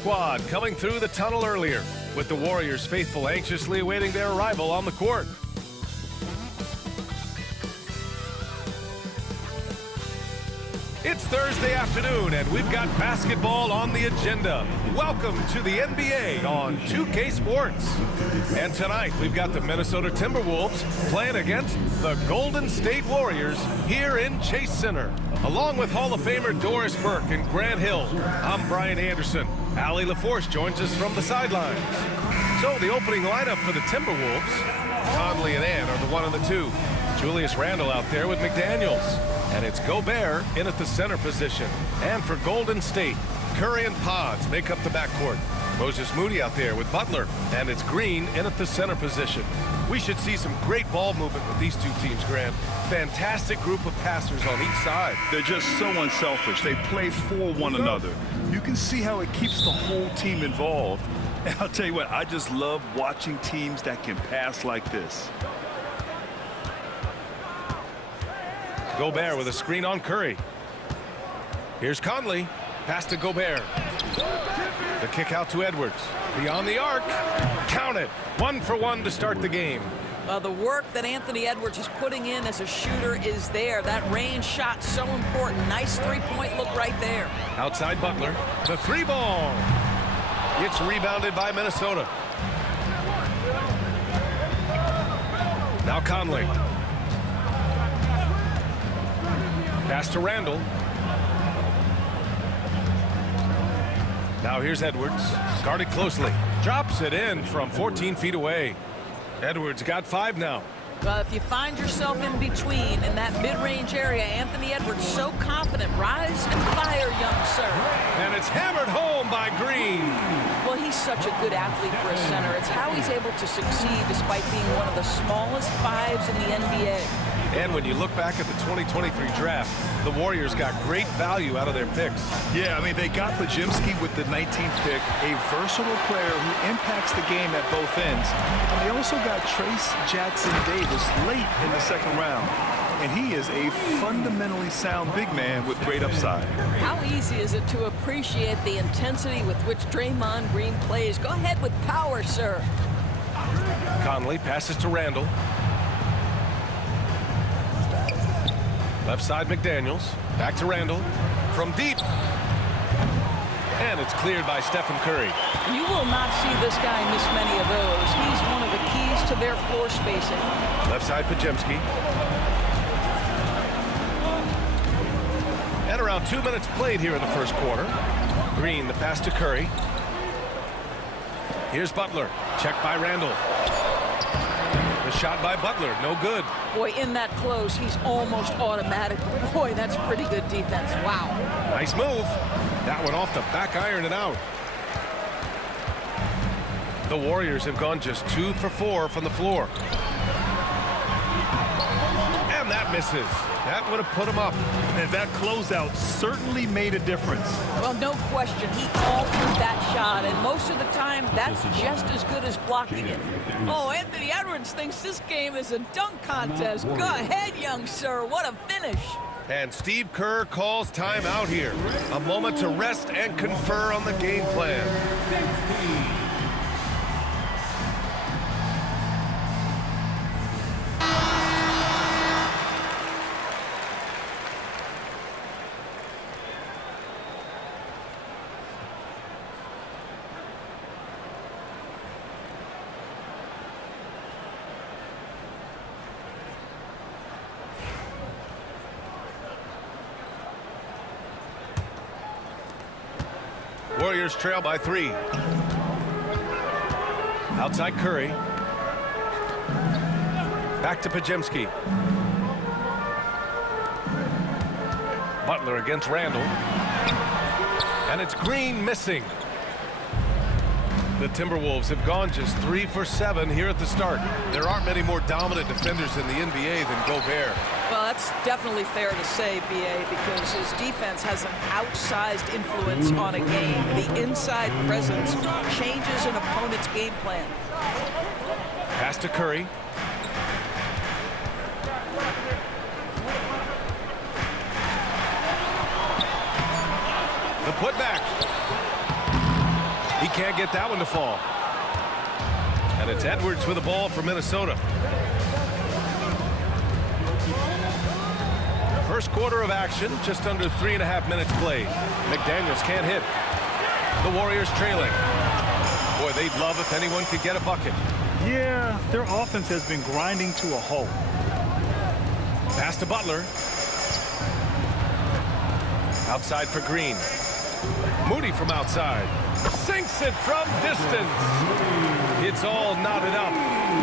squad coming through the tunnel earlier, with the Warriors faithful anxiously awaiting their arrival on the court. It's Thursday afternoon, and we've got basketball on the agenda. Welcome to the NBA on 2K Sports. And tonight, we've got the Minnesota Timberwolves playing against the Golden State Warriors here in Chase Center. Along with Hall of Famer Doris Burke and Grant Hill, I'm Brian Anderson. Allie LaForce joins us from the sidelines. So the opening lineup for the Timberwolves, Conley and Ann are the 1 and the 2. Julius Randle out there with McDaniels. And it's Gobert in at the center position. And for Golden State, Curry and Pods make up the backcourt. Moses Moody out there with Butler. And it's Green in at the center position. We should see some great ball movement with these two teams, Grant. Fantastic group of passers on each side. They're just so unselfish. They play for one another. You can see how it keeps the whole team involved. And I'll tell you what, I just love watching teams that can pass like this. Gobert with a screen on Curry. Here's Conley. Pass to Gobert. The kick out to Edwards. Beyond the arc. Count it. 1 for 1 to start the game. The work that Anthony Edwards is putting in as a shooter is there. That range shot so important. Nice three-point look right there. Outside Butler. The 3 ball. It's rebounded by Minnesota. Now Conley. Pass to Randle. Now here's Edwards. Guarded closely. Drops it in from 14 feet away. Edwards got 5 now. If you find yourself in between in that mid-range area, Anthony Edwards so confident. Rise and fire, young sir. And it's hammered home by Green. Well, he's such a good athlete for a center. It's how he's able to succeed despite being one of the smallest 5s in the NBA. And when you look back at the 2023 draft, the Warriors got great value out of their picks. Yeah, I mean, they got Pajimski with the 19th pick, a versatile player who impacts the game at both ends. And they also got Trace Jackson-Davis late in the second round. And he is a fundamentally sound big man with great upside. How easy is it to appreciate the intensity with which Draymond Green plays? Go ahead with power, sir. Conley passes to Randle. Left side McDaniels. Back to Randle. From deep. And it's cleared by Stephen Curry. You will not see this guy miss many of those. He's one of the keys to their floor spacing. Left side Pajimski. And around 2 minutes played here in the first quarter. Green, the pass to Curry. Here's Butler. Checked by Randle. The shot by Butler, no good. Boy, in that close, he's almost automatic. Boy, that's pretty good defense. Wow. Nice move. That one off the back iron and out. The Warriors have gone just 2 for 4 from the floor. And that misses. That would have put him up. And that closeout certainly made a difference. Well, no question. He altered that shot, and most of the time, that's just as good as blocking it. Oh, Anthony Edwards thinks this game is a dunk contest. Go ahead, young sir. What a finish. And Steve Kerr calls timeout here. A moment to rest and confer on the game plan. Warriors trail by 3. Outside Curry. Back to Pajimski. Butler against Randle. And it's Green missing. The Timberwolves have gone just 3 for 7 here at the start. There aren't many more dominant defenders in the NBA than Gobert. Well, that's definitely fair to say, B.A., because his defense has an outsized influence on a game. The inside presence changes an opponent's game plan. Pass to Curry. The putback. He can't get that one to fall. And it's Edwards with the ball for Minnesota. First quarter of action, just under 3.5 minutes played. McDaniels can't hit. The Warriors trailing. Boy, they'd love if anyone could get a bucket. Yeah, their offense has been grinding to a halt. Pass to Butler. Outside for Green. Moody from outside. Sinks it from distance. It's all knotted up.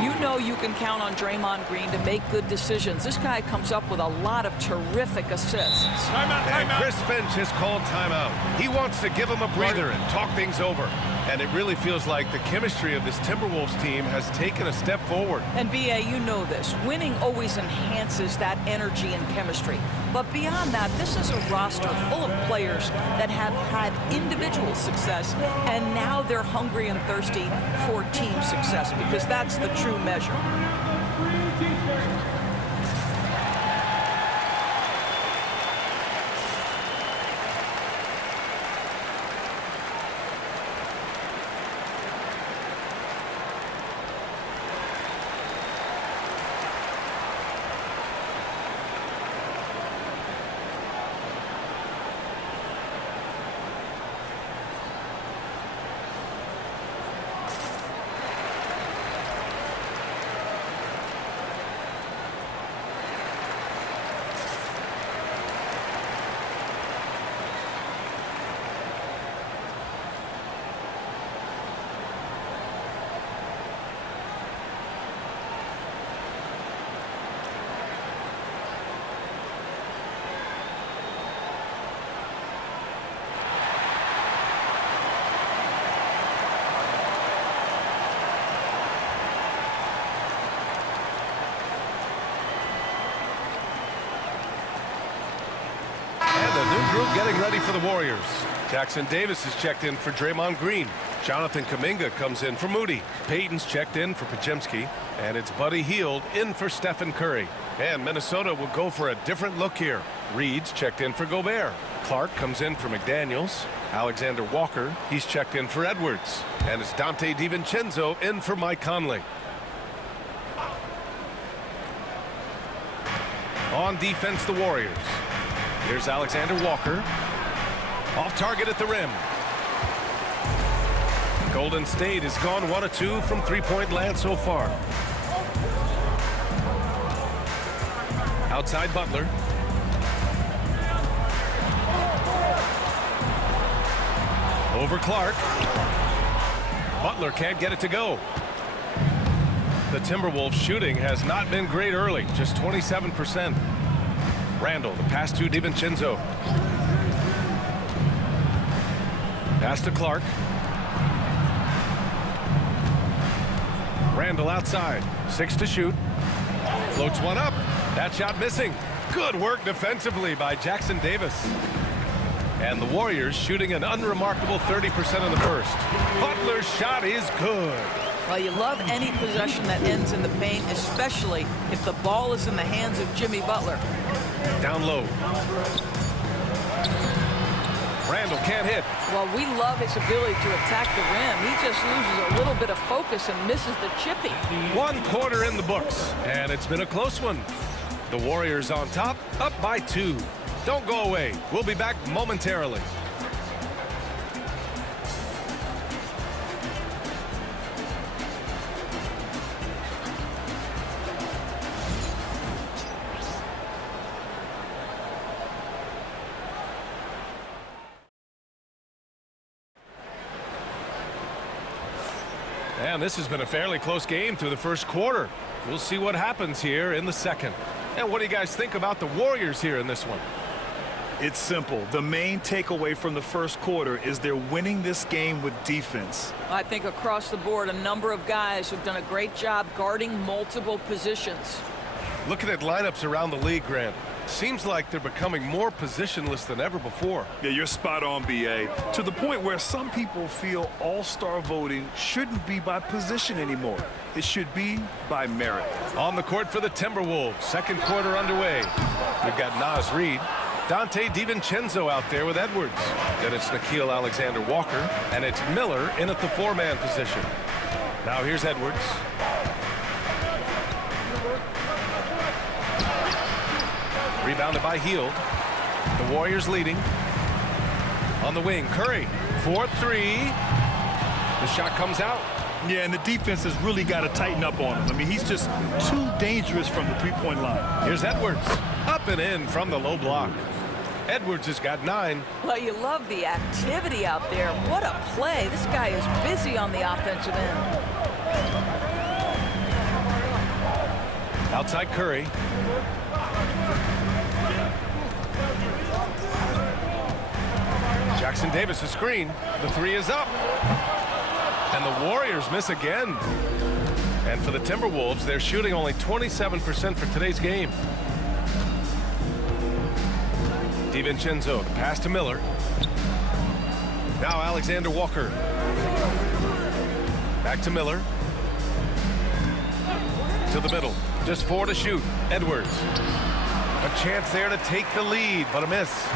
You know you can count on Draymond Green to make good decisions. This guy comes up with a lot of terrific assists. And Chris Finch has called timeout. He wants to give him a breather and talk things over. And it really feels like the chemistry of this Timberwolves team has taken a step forward. And B.A., you know this. Winning always enhances that energy and chemistry. But beyond that, this is a roster full of players that have had individual success, and now they're hungry and thirsty for team success, because that's the true measure. Getting ready for the Warriors. Jackson Davis is checked in for Draymond Green. Jonathan Kuminga comes in for Moody. Payton's checked in for Podziemski. And it's Buddy Hield in for Stephen Curry. And Minnesota will go for a different look here. Reed's checked in for Gobert. Clark comes in for McDaniels. Alexander Walker, he's checked in for Edwards. And it's Dante DiVincenzo in for Mike Conley. On defense, the Warriors. Here's Alexander Walker. Off target at the rim. Golden State has gone 1 of 2 from three-point land so far. Outside Butler. Over Clark. Butler can't get it to go. The Timberwolves shooting has not been great early, just 27%. Randall, the pass to DiVincenzo. Pass to Clark. Randall outside. 6 to shoot. Floats one up. That shot missing. Good work defensively by Jackson Davis. And the Warriors shooting an unremarkable 30% in the first. Butler's shot is good. Well, you love any possession that ends in the paint, especially if the ball is in the hands of Jimmy Butler. Down low. Randall can't hit. Well, we love his ability to attack the rim. He just loses a little bit of focus and misses the chippy. 1 quarter in the books, and it's been a close one. The Warriors on top, up by 2. Don't go away. We'll be back momentarily. And this has been a fairly close game through the first quarter. We'll see what happens here in the second. And what do you guys think about the Warriors here in this one? It's simple. The main takeaway from the first quarter is they're winning this game with defense. I think across the board, a number of guys have done a great job guarding multiple positions. Looking at lineups around the league, Grant, seems like they're becoming more positionless than ever before. Yeah, you're spot on, B.A. To the point where some people feel all-star voting shouldn't be by position anymore. It should be by merit. On the court for the Timberwolves. Second quarter underway. We've got Naz Reid. Dante DiVincenzo out there with Edwards. Then it's Nickeil Alexander-Walker, and it's Miller in at the 4-man position. Now here's Edwards. Rebounded by Hield. The Warriors leading. On the wing, Curry, 4-3. The shot comes out. Yeah, and the defense has really got to tighten up on him. I mean, he's just too dangerous from the three-point line. Here's Edwards, up and in from the low block. Edwards has got 9. Well, you love the activity out there. What a play. This guy is busy on the offensive end. Outside Curry. Jackson Davis a screen. The 3 is up. And the Warriors miss again. And for the Timberwolves, they're shooting only 27% for today's game. DiVincenzo, the pass to Miller. Now Alexander-Walker. Back to Miller. To the middle. Just 4 to shoot. Edwards. A chance there to take the lead, but a miss.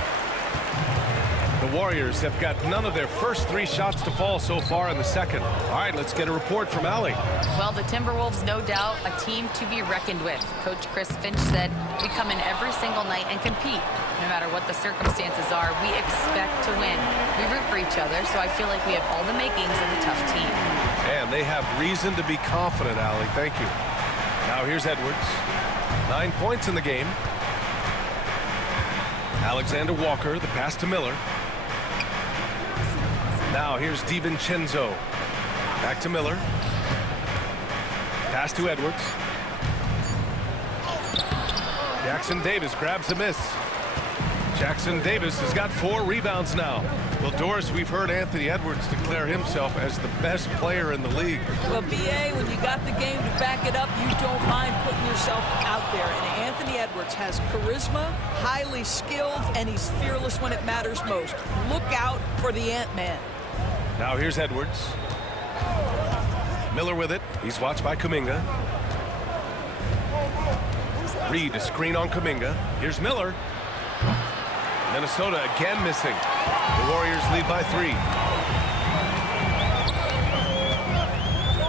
The Warriors have got none of their first 3 shots to fall so far in the second. All right, let's get a report from Allie. Well, the Timberwolves, no doubt, a team to be reckoned with. Coach Chris Finch said, we come in every single night and compete. No matter what the circumstances are, we expect to win. We root for each other, so I feel like we have all the makings of a tough team. And they have reason to be confident, Allie. Thank you. Now here's Edwards. 9 points in the game. Alexander-Walker, the pass to Miller. Now here's DiVincenzo. Back to Miller. Pass to Edwards. Jackson Davis grabs a miss. Jackson Davis has got 4 rebounds now. Well, Doris, we've heard Anthony Edwards declare himself as the best player in the league. Well, B.A., when you got the game to back it up, you don't mind putting yourself out there. And Anthony Edwards has charisma, highly skilled, and he's fearless when it matters most. Look out for the Ant-Man. Now here's Edwards. Miller with it. He's watched by Kuminga. Reed, a screen on Kuminga. Here's Miller. Minnesota again missing. The Warriors lead by 3.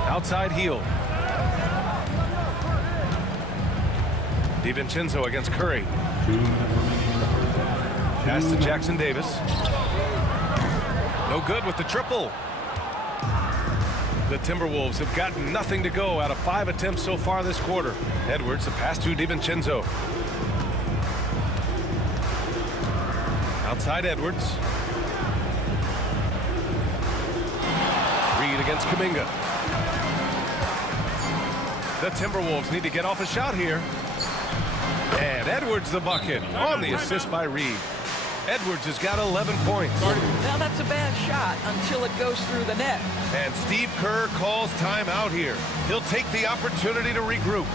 Outside Hield. DiVincenzo against Curry. Pass to Jackson Davis. No good with the triple. The Timberwolves have gotten nothing to go out of 5 attempts so far this quarter. Edwards, the pass to DiVincenzo. Outside Edwards. Reed against Kuminga. The Timberwolves need to get off a shot here. And Edwards the bucket on the assist by Reed. Edwards has got 11 points. Now that's a bad shot until it goes through the net. And Steve Kerr calls timeout here. He'll take the opportunity to regroup.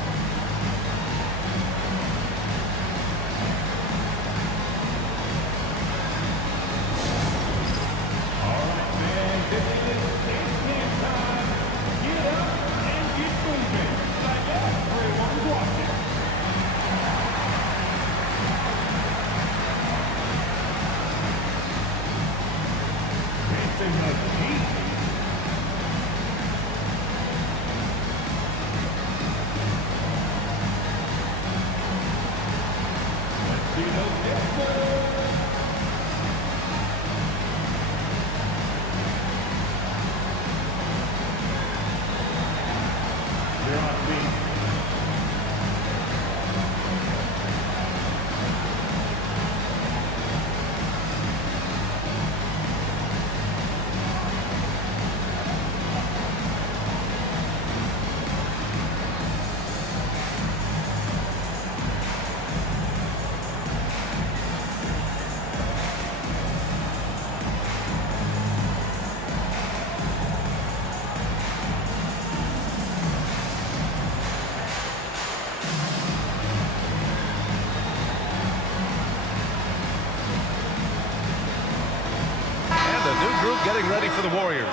Getting ready for the Warriors.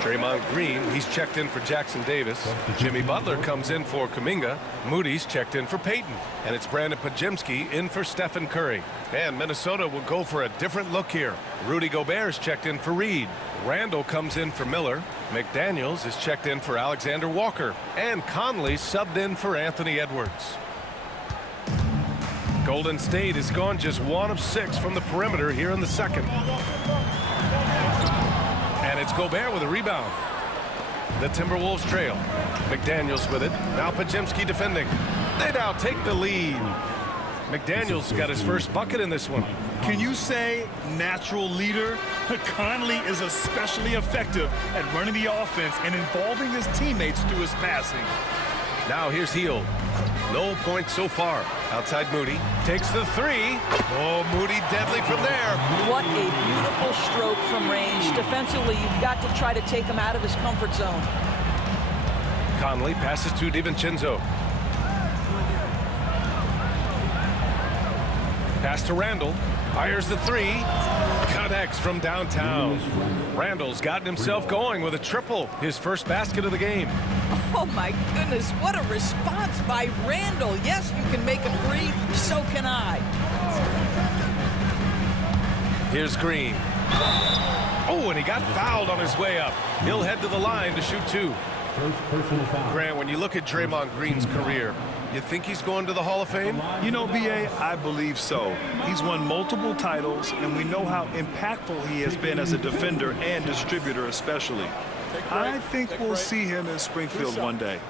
Draymond Green, he's checked in for Jackson Davis. Jimmy Butler comes in for Kuminga. Moody's checked in for Payton. And it's Brandon Pajemski in for Stephen Curry. And Minnesota will go for a different look here. Rudy Gobert's checked in for Reed. Randall comes in for Miller. McDaniels is checked in for Alexander Walker. And Conley subbed in for Anthony Edwards. Golden State has gone just 1 of 6 from the perimeter here in the second. And it's Gobert with a rebound. The Timberwolves trail. McDaniels with it. Now Pajemski defending. They now take the lead. McDaniels got his first bucket in this one. Can you say natural leader? Conley is especially effective at running the offense and involving his teammates through his passing. Now here's Hield. No points so far. Outside Moody. Takes the 3. Oh, Moody deadly from there. What a beautiful stroke from range. Defensively, you've got to try to take him out of his comfort zone. Conley passes to DiVincenzo. Pass to Randall. Fires the 3. Connects from downtown. Randall's gotten himself going with a triple. His first basket of the game. Oh, my goodness. What a response by Randall. Yes, you can make a 3. So can I. Here's Green. Oh, and he got fouled on his way up. He'll head to the line to shoot 2. Grant, when you look at Draymond Green's career, you think he's going to the Hall of Fame? You know, B.A., I believe so. He's won multiple titles, and we know how impactful he has been as a defender and distributor especially. I think we'll see him in Springfield one day.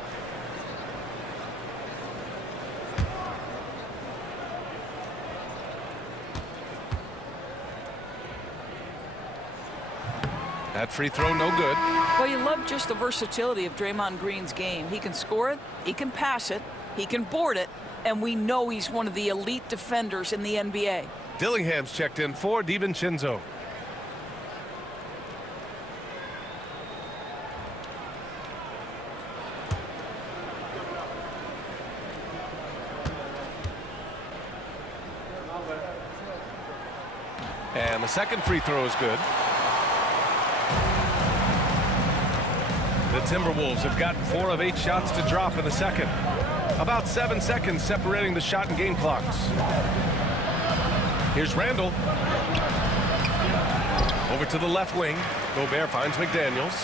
That free throw no good. Well, you love just the versatility of Draymond Green's game. He can score it, he can pass it, he can board it, and we know he's one of the elite defenders in the NBA. Dillingham's checked in for DiVincenzo. And the second free throw is good. The Timberwolves have gotten 4 of 8 shots to drop in the second. About 7 seconds separating the shot and game clocks. Here's Randall. Over to the left wing. Gobert finds McDaniels.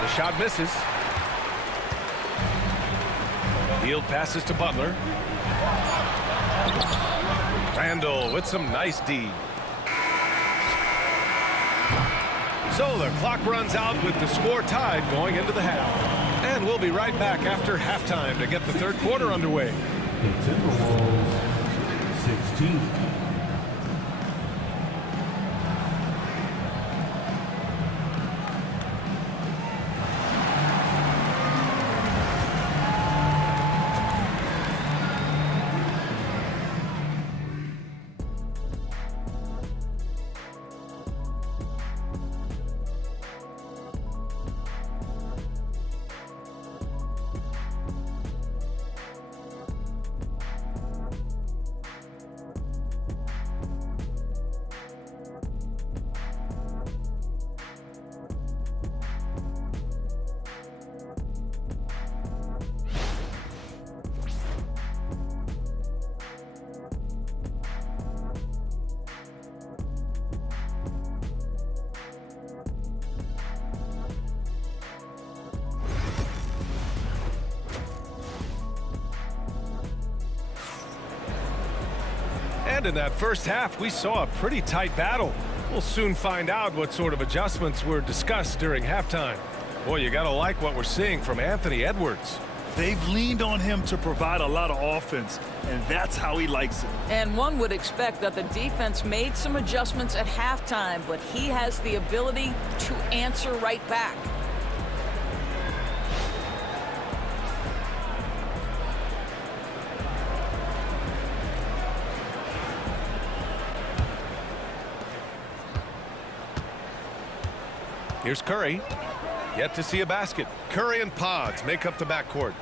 The shot misses. Hield passes to Butler. Randall with some nice D. So the clock runs out with the score tied going into the half. And we'll be right back after halftime to get the third quarter underway. The Timberwolves 16. And in that first half, we saw a pretty tight battle. We'll soon find out what sort of adjustments were discussed during halftime. Boy, you gotta like what we're seeing from Anthony Edwards. They've leaned on him to provide a lot of offense, and that's how he likes it. And one would expect that the defense made some adjustments at halftime, but he has the ability to answer right back. Here's Curry. Yet to see a basket. Curry and Pods make up the backcourt.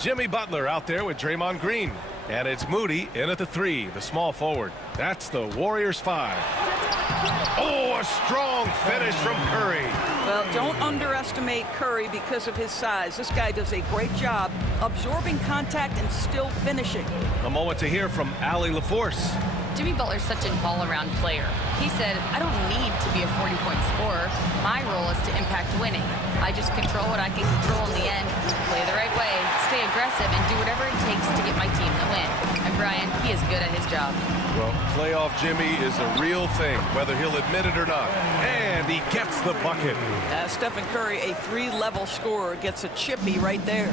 Jimmy Butler out there with Draymond Green. And it's Moody in at the 3, the small forward. That's the Warriors 5. Oh, a strong finish from Curry. Well, don't underestimate Curry because of his size. This guy does a great job absorbing contact and still finishing. A moment to hear from Allie LaForce. Jimmy Butler's such an all-around player. He said, I don't need to be a 40-point scorer. My role is to impact winning. I just control what I can control in the end, play the right way, stay aggressive, and do whatever it takes to get my team to win. And Brian, he is good at his job. Well, playoff Jimmy is a real thing, whether he'll admit it or not. And he gets the bucket. Stephen Curry, a 3-level scorer, gets a chippy right there.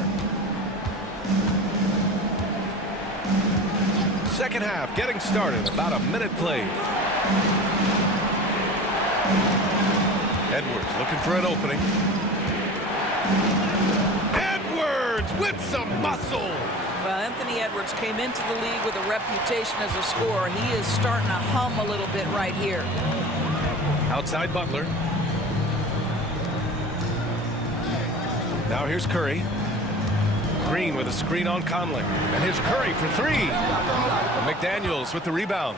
Second half getting started, about a minute played. Edwards looking for an opening. Edwards with some muscle. Well, Anthony Edwards came into the league with a reputation as a scorer. He is starting to hum a little bit right here. Outside Butler. Now here's Curry. Green with a screen on Conley. And here's Curry for 3. McDaniels with the rebound.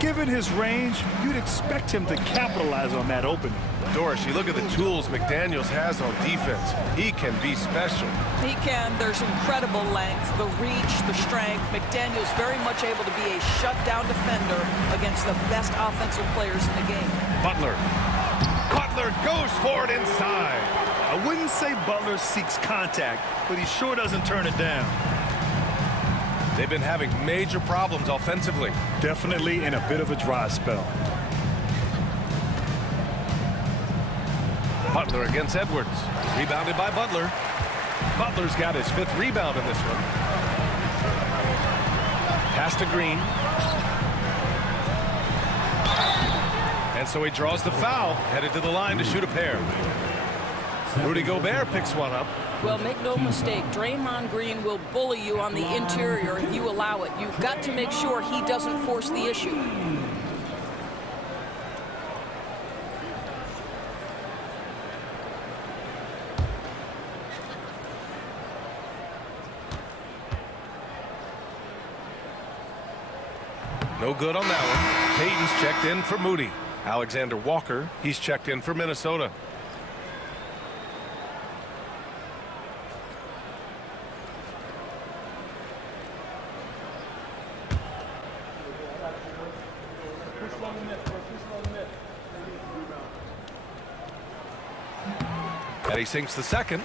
Given his range, you'd expect him to capitalize on that opening. Doris, you look at the tools McDaniels has on defense. He can be special. He can. There's incredible length, the reach, the strength. McDaniels very much able to be a shutdown defender against the best offensive players in the game. Butler. Butler goes for it inside. I wouldn't say Butler seeks contact, but he sure doesn't turn it down. They've been having major problems offensively. Definitely in a bit of a dry spell. Butler against Edwards. Rebounded by Butler. Butler's got his 5th rebound in this one. Pass to Green. And so he draws the foul, headed to the line to shoot a pair. Rudy Gobert picks one up. Well, make no mistake, Draymond Green will bully you on the interior if you allow it. You've got to make sure he doesn't force the issue. No good on that one. Payton's checked in for Moody. Alexander Walker, he's checked in for Minnesota. And he sinks the second.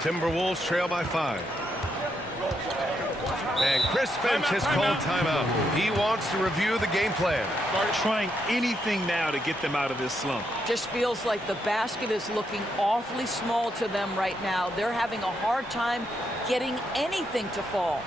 Timberwolves trail by 5. And Chris Finch has called timeout. He wants to review the game plan. Trying anything now to get them out of this slump. Just feels like the basket is looking awfully small to them right now. They're having a hard time getting anything to fall.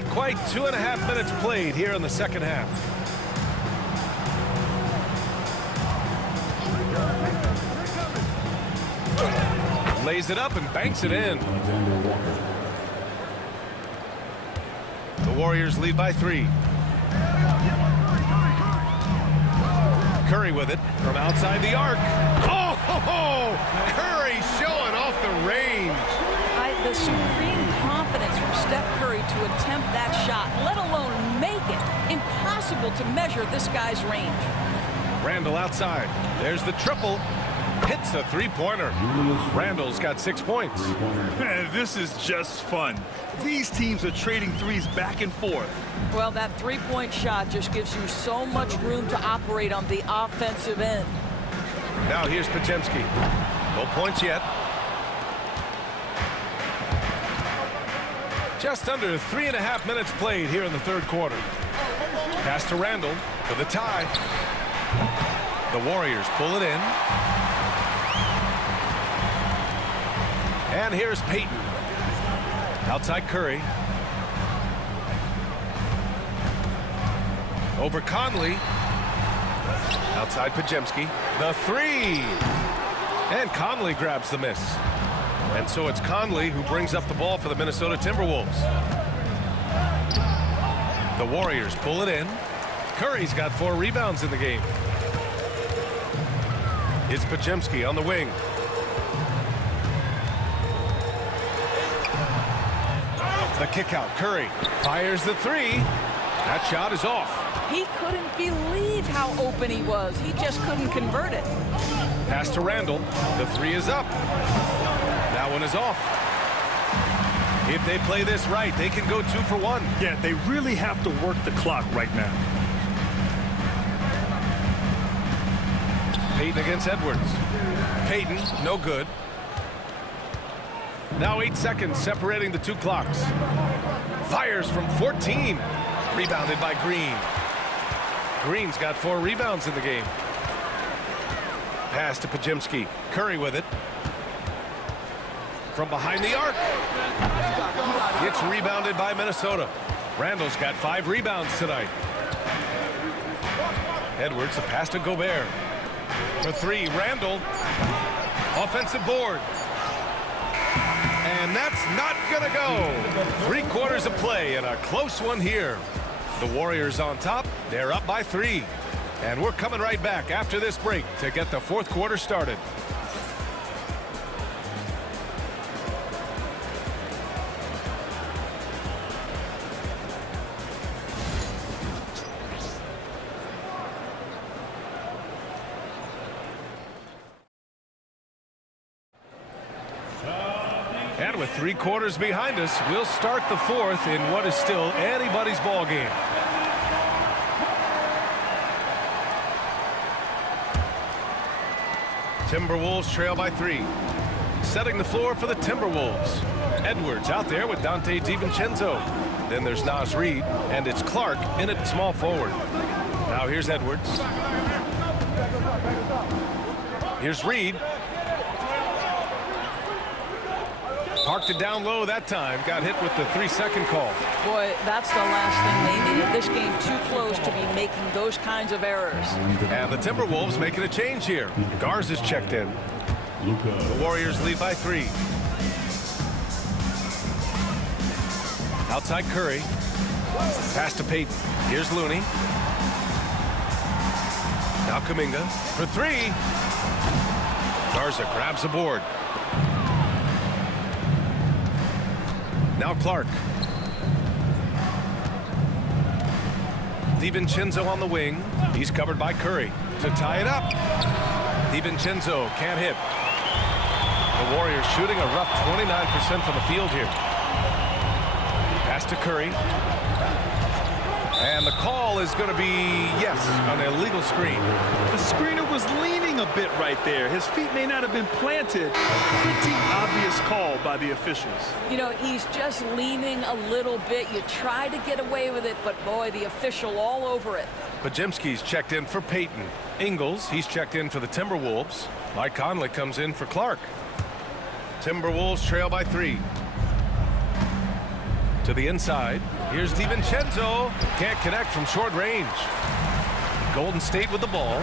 Not quite 2.5 minutes played here in the second half. Lays it up and banks it in. The Warriors lead by 3. Curry with it from outside the arc. Oh, Curry showing off the range. The supreme confidence from Steph Curry to attempt that shot, let alone make it. Impossible to measure this guy's range. Randall outside. There's the triple. Hits a three-pointer. Randall's got 6 points. Man, this is just fun. These teams are trading threes back and forth. Well, that three-point shot just gives you so much room to operate on the offensive end. Now here's Podziemski. No points yet. Just under 3.5 minutes played here in the third quarter. Pass to Randall for the tie. The Warriors pull it in. And here's Payton. Outside Curry. Over Conley. Outside Podziemski. The three. And Conley grabs the miss. And so it's Conley who brings up the ball for the Minnesota Timberwolves. The Warriors pull it in. Curry's got 4 rebounds in the game. It's Podziemski on the wing. The kick out. Curry fires the three. That shot is off. He couldn't believe how open he was. He just couldn't convert it. Pass to Randall. The three is up. That one is off. If they play this right, they can go 2 for 1. Yeah, they really have to work the clock right now. Payton against Edwards. Payton, no good. Now 8 seconds separating the 2 clocks. Fires from 14. Rebounded by Green. Green's got 4 rebounds in the game. Pass to Podziemski. Curry with it. From behind the arc. It's rebounded by Minnesota. Randall's got 5 rebounds tonight. Edwards, a pass to Gobert. For 3, Randall. Offensive board. And that's not gonna go. 3 quarters of play and a close one here. The Warriors on top. They're up by 3. And we're coming right back after this break to get the 4th quarter started. And with 3 quarters behind us, we'll start the 4th in what is still anybody's ball game. Timberwolves trail by 3. Setting the floor for the Timberwolves. Edwards out there with Dante DiVincenzo. Then there's Naz Reid, and it's Clark in at small forward. Now here's Edwards. Here's Reid. Parked it down low that time. Got hit with the 3-second call. Boy, that's the last thing they needed. This game too close to be making those kinds of errors. And the Timberwolves making a change here. Garza's checked in. The Warriors lead by 3. Outside Curry. Pass to Payton. Here's Looney. Now Kuminga for 3. Garza grabs the board. Now Clark. DiVincenzo on the wing. He's covered by Curry to tie it up. DiVincenzo can't hit. The Warriors shooting a rough 29% from the field here. Pass to Curry. And the call is going to be, yes, an illegal screen. The screener was leaning a bit right there. His feet may not have been planted. Pretty obvious call by the officials. You know, he's just leaning a little bit. You try to get away with it, but boy, the official all over it. Podziemski's checked in for Payton. Ingles, he's checked in for the Timberwolves. Mike Conley comes in for Clark. Timberwolves trail by 3. To the inside. Here's DiVincenzo. Can't connect from short range. Golden State with the ball.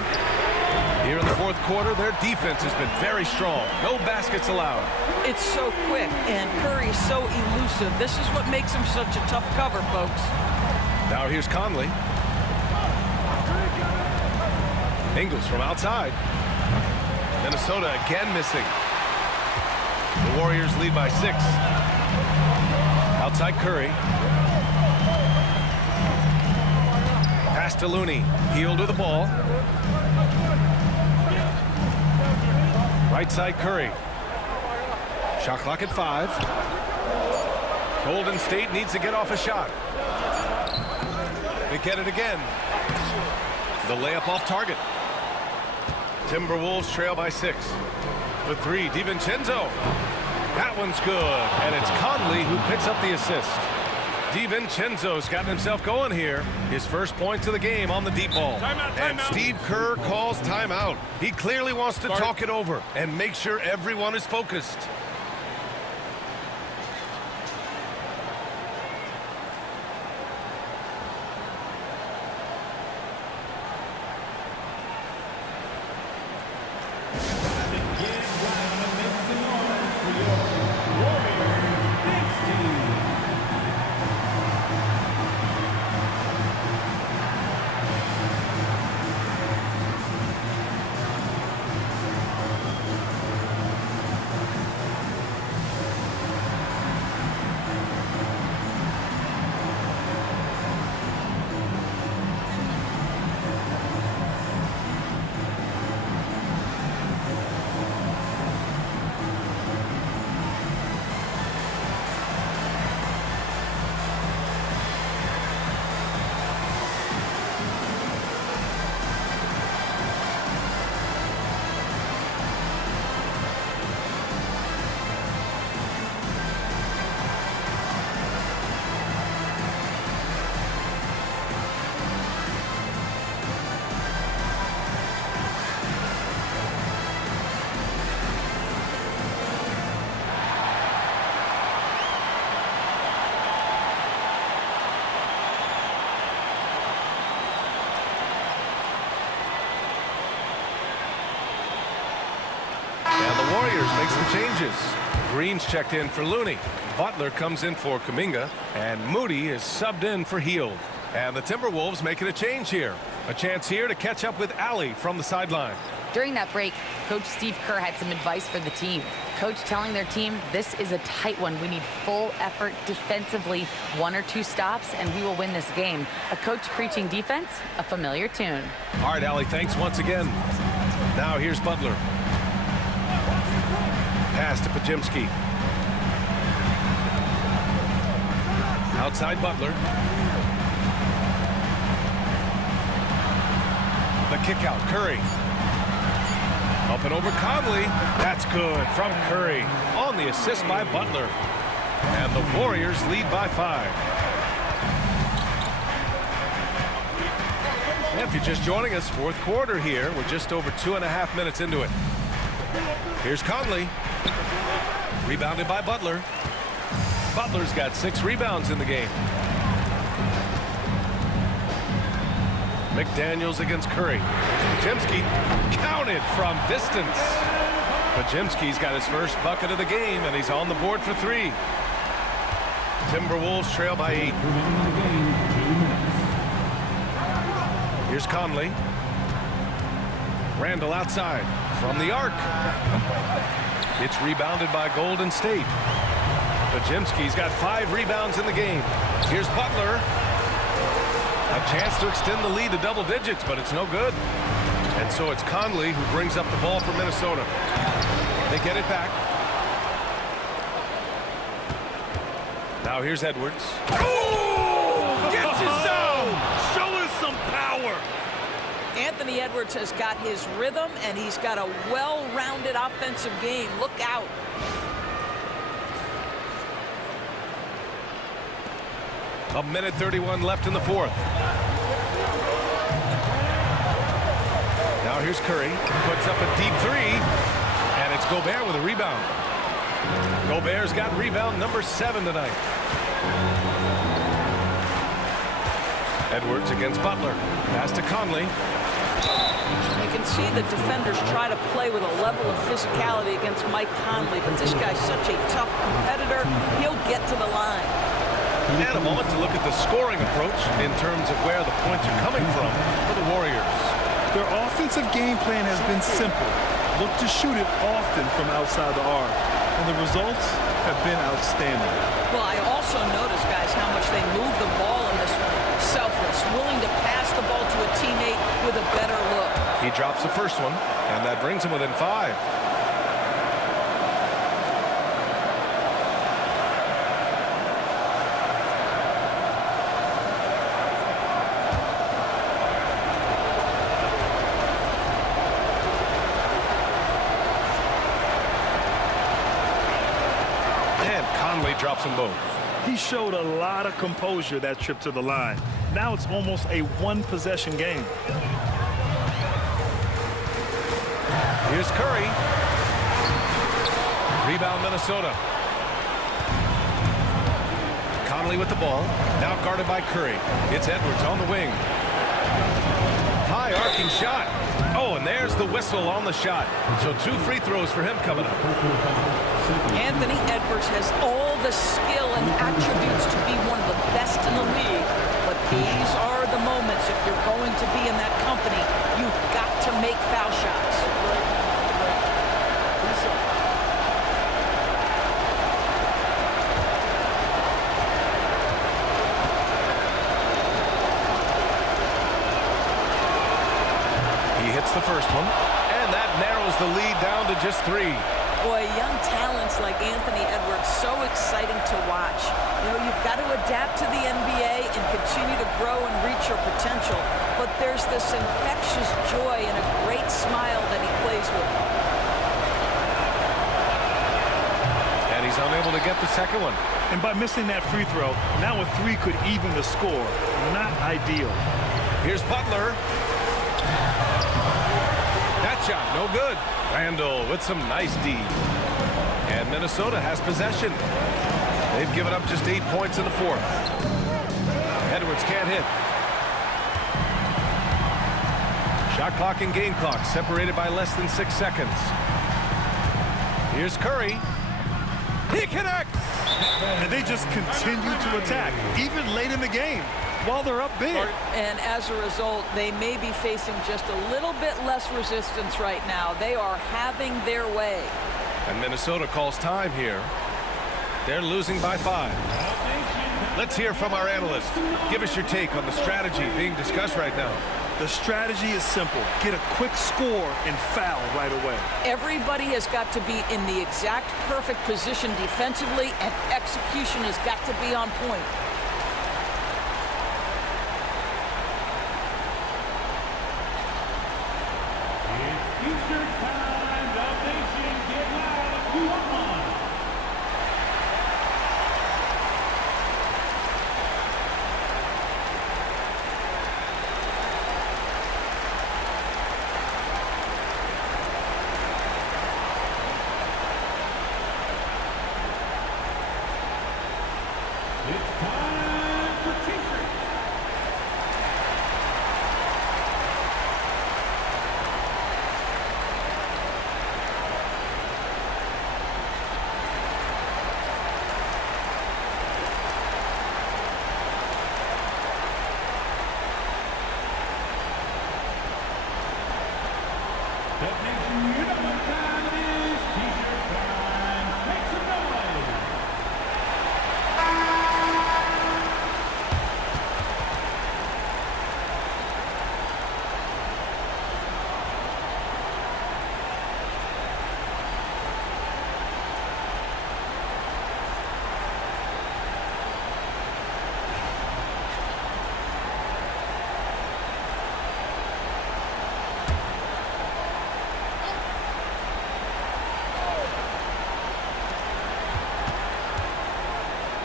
Here in the fourth quarter, their defense has been very strong. No baskets allowed. It's so quick, and Curry is so elusive. This is what makes him such a tough cover, folks. Now here's Conley. Ingles from outside. Minnesota again missing. The Warriors lead by 6. Outside Curry. Pass to Looney. Heel to the ball. Right side Curry. Shot clock at 5. Golden State needs to get off a shot. They get it again. The layup off target. Timberwolves trail by 6. For 3, DiVincenzo. That one's good. And it's Conley who picks up the assist. DiVincenzo's gotten himself going here. His first points of the game on the deep ball. And Steve Kerr calls timeout. He clearly wants to talk it over and make sure everyone is focused. Warriors make some changes. Green's checked in for Looney. Butler comes in for Kuminga. And Moody is subbed in for Hield. And the Timberwolves making a change here. A chance here to catch up with Allie from the sideline. During that break, Coach Steve Kerr had some advice for the team. Coach telling their team, this is a tight one. We need full effort defensively, 1 or 2 stops, and we will win this game. A coach preaching defense, a familiar tune. All right, Allie, thanks once again. Now here's Butler. Pass to Pajimski. Outside Butler. The kick out, Curry. Up and over Conley. That's good from Curry on the assist by Butler. And the Warriors lead by 5. And if you're just joining us, fourth quarter here. We're just over 2.5 minutes into it. Here's Conley. Rebounded by Butler. Butler's got 6 rebounds in the game. McDaniels against Curry. Pajimski counted from distance. Pajimski's got his first bucket of the game, and he's on the board for 3. Timberwolves trail by 8. Here's Conley. Randall outside from the arc. It's rebounded by Golden State. Pajimski's got 5 rebounds in the game. Here's Butler. A chance to extend the lead to double digits, but it's no good. And so it's Conley who brings up the ball for Minnesota. They get it back. Now here's Edwards. Oh! Get yourself! Show us some power! Anthony Edwards has got his rhythm, and he's got a well-rounded offensive game. Look out. A minute 31 left in the fourth. Now here's Curry. Puts up a deep 3. And it's Gobert with a rebound. Gobert's got rebound number 7 tonight. Edwards against Butler. Pass to Conley. You can see the defenders try to play with a level of physicality against Mike Conley, but this guy's such a tough competitor, he'll get to the line. And a moment to look at the scoring approach in terms of where the points are coming from for the Warriors. Their offensive game plan has been simple. Look to shoot it often from outside the arc. And the results have been outstanding. Well, I also notice, guys, how much they move the ball in this one. Selfless, willing to pass the ball to a teammate with a better look. He drops the first one, and that brings him within 5. Drops them both. He showed a lot of composure that trip to the line. Now it's almost a one-possession game. Here's Curry. Rebound Minnesota. Conley with the ball. Now guarded by Curry. It's Edwards on the wing. High arcing shot. Oh, and there's the whistle on the shot. So 2 free throws for him coming up. Anthony Edwards has all the skill and attributes to be one of the best in the league. But these are the moments, if you're going to be in that company, you've got to make foul shots. He hits the first one, and that narrows the lead down to just 3. Boy, young talents like Anthony Edwards, so exciting to watch. You know, you've got to adapt to the NBA and continue to grow and reach your potential. But there's this infectious joy and a great smile that he plays with. And he's unable to get the second one. And by missing that free throw, now a 3 could even the score. Not ideal. Here's Butler. That shot, no good. Randall with some nice D. And Minnesota has possession. They've given up just 8 points in the 4th. Edwards can't hit. Shot clock and game clock separated by less than 6 seconds. Here's Curry. He connects! And they just continue to attack, even late in the game, while they're up big. And as a result, they may be facing just a little bit less resistance right now. They are having their way. And Minnesota calls time here. They're losing by 5. Let's hear from our analyst. Give us your take on the strategy being discussed right now. The strategy is simple. Get a quick score and foul right away. Everybody has got to be in the exact perfect position defensively, and execution has got to be on point. Eastern time, the nation, get loud if you want one. It's time for T-shirts. That nation, you know what time it is. T-shirt time. Make some noise.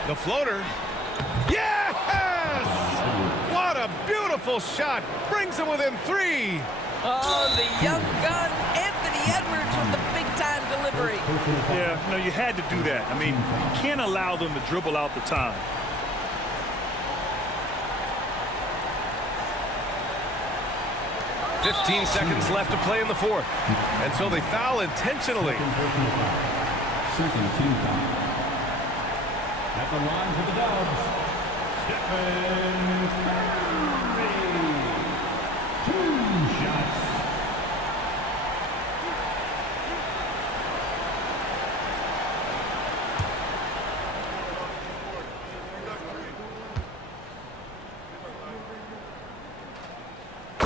The floater. Yes! What a beautiful shot. Brings him within 3. Oh, the young gun, Anthony Edwards with the big-time delivery. delivery. Yeah, no, you had to do that. I mean, you can't allow them to dribble out the time. "15 seconds left to play in the fourth. And so they foul intentionally. Second team foul. At the line for the Dubs, Stephen Curry. 2 shots.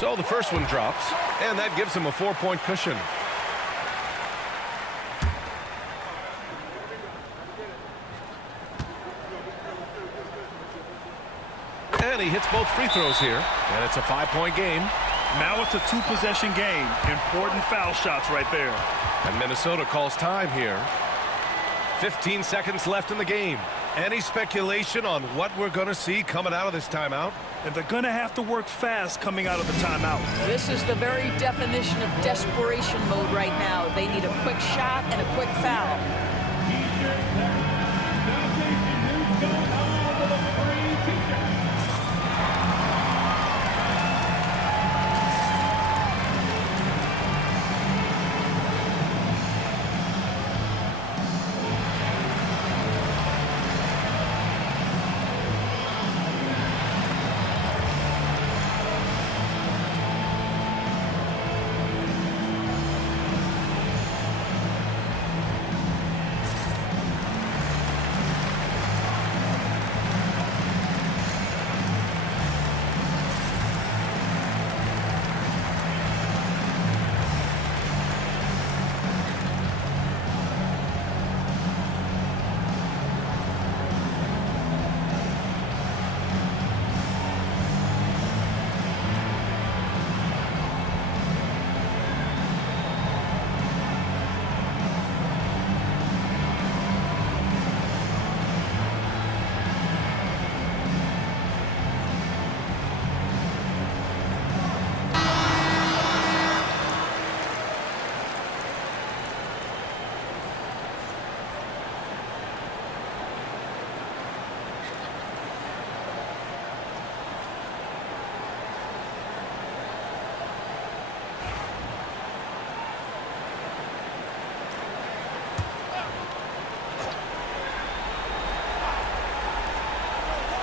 So the first one drops, and that gives him a 4-point cushion. And he hits both free throws here, and it's a 5-point game. Now it's a 2-possession game. Important foul shots right there. And Minnesota calls time here. 15 seconds left in the game. Any speculation on what we're going to see coming out of this timeout? And they're going to have to work fast coming out of the timeout. This is the very definition of desperation mode right now. They need a quick shot and a quick foul. T-shirt time. Domination. Who's going on with a free T-shirt?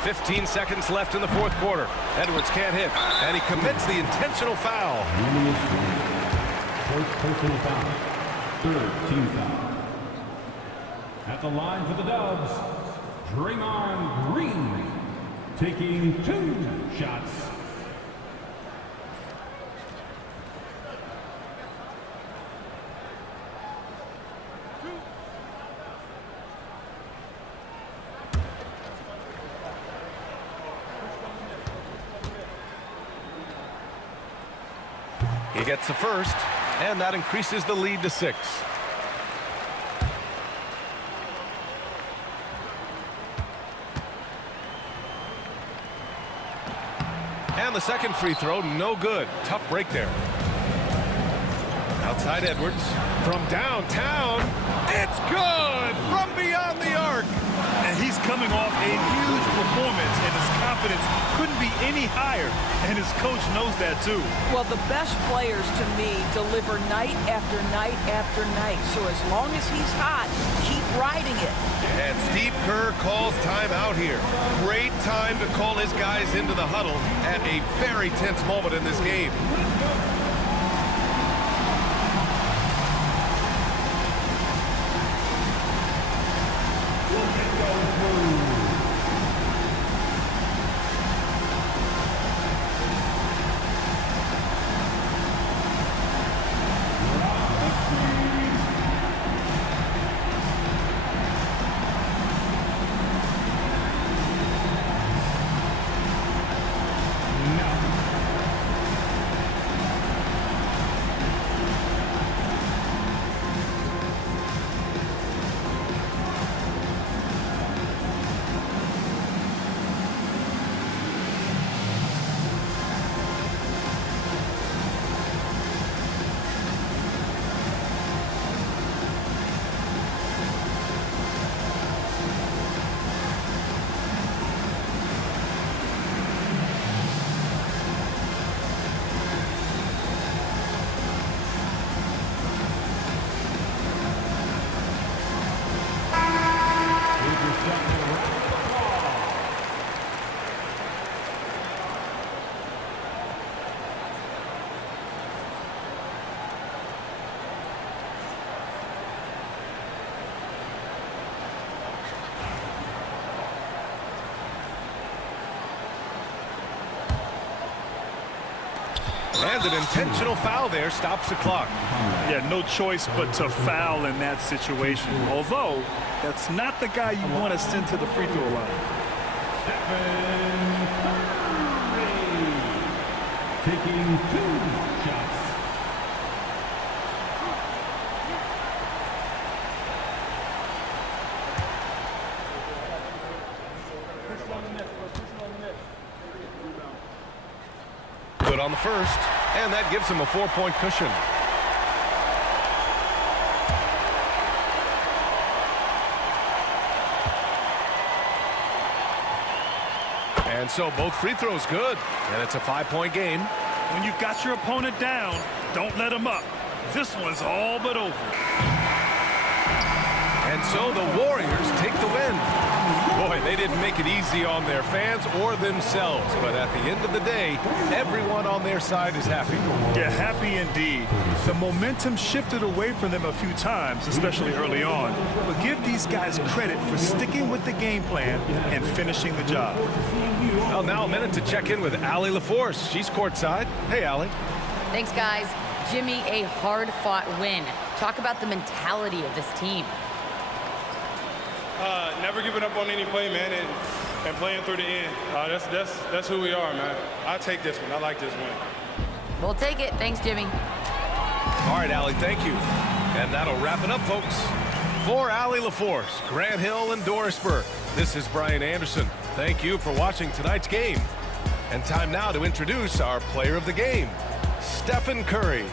"15 seconds left in the fourth quarter. Edwards can't hit, and he commits the intentional foul. First personal foul. Third team foul. At the line for the Dubs, Draymond Green taking 2 shots. He gets the first, and that increases the lead to 6. And the second free throw, no good. Tough break there. Outside Edwards. From downtown, it's good! From beyond the arc! And he's coming off a huge performance, and his confidence couldn't be any higher. And his coach knows that, too. Well, the best players, to me, deliver night after night after night. So as long as he's hot, keep riding it. And Steve Kerr calls time out here. Great time to call his guys into the huddle at a very tense moment in this game. And an intentional foul there stops the clock. Yeah, no choice but to foul in that situation. Although, that's not the guy you want to send to the free throw line. Taking 2 shots. Good on the first, and that gives him a 4-point cushion. And so both free throws good, and it's a 5-point game. When you've got your opponent down, don't let him up. This one's all but over. And so the Warriors take the win. Boy, they didn't make it easy on their fans or themselves, but at the end of the day, everyone on their side is happy. Yeah, happy indeed. The momentum shifted away from them a few times, especially early on. But give these guys credit for sticking with the game plan and finishing the job. Well, now a minute to check in with Allie LaForce. She's courtside. Hey, Allie. Thanks, guys. Jimmy, a hard-fought win. Talk about the mentality of this team. Never giving up on any play, man, and playing through the end. That's who we are, man. I take this one. I like this win. We'll take it. Thanks, Jimmy. All right, Allie, thank you. And that'll wrap it up, folks. For Allie LaForce, Grant Hill, and Doris Burke, this is Brian Anderson. Thank you for watching tonight's game. And time now to introduce our player of the game, Stephen Curry.